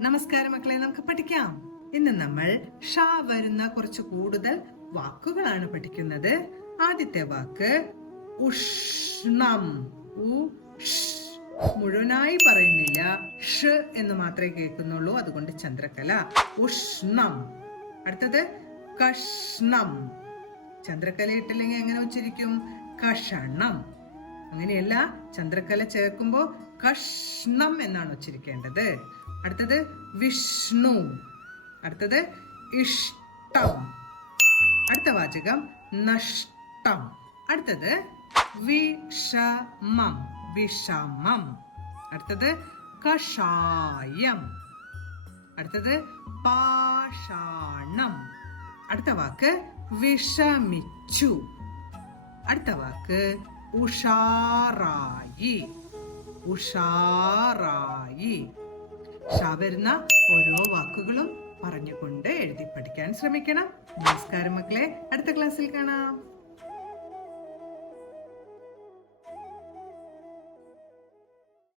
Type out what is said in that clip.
നമസ്കാരം മക്കളെ, നമുക്ക് പഠിക്കാം. ഇന്ന് നമ്മൾ ഷ വരുന്ന കുറച്ച് കൂടുതൽ വാക്കുകളാണ് പഠിക്കുന്നത്. ആദ്യത്തെ വാക്ക് ഉഷ്ണം. മുഴുവനായി പറയുന്നില്ല, ഷ് എന്ന് മാത്രമേ കേൾക്കുന്നുള്ളൂ. അതുകൊണ്ട് ചന്ദ്രകല ഉഷ്ണം. അടുത്തത് കഷ്ണം. ചന്ദ്രകല ഇട്ടില്ലെങ്കിൽ എങ്ങനെ ഉച്ചരിക്കും? കഷണം. അങ്ങനെയല്ല, ചന്ദ്രകല ചേർക്കുമ്പോ കഷ്ണം എന്നാണ് ഉച്ചരിക്കേണ്ടത്. അടുത്തത് വിഷ്ണു. അടുത്തത് ഇഷ്ടം. അടുത്ത വാചകം നഷ്ടം. അടുത്തത് വിഷമം. വിഷമം. അടുത്തത് കഷായം. അടുത്തത് പാഷാണം. അടുത്ത വാക്ക് വിഷമിച്ചു. അടുത്ത വാക്ക് ഉഷാറായി. ഉഷാറായി. വരുന്ന ഓരോ വാക്കുകളും പറഞ്ഞുകൊണ്ട് എഴുതി പഠിക്കാൻ ശ്രമിക്കണം. നമസ്കാരം മക്കളെ, അടുത്ത ക്ലാസ്സിൽ കാണാം.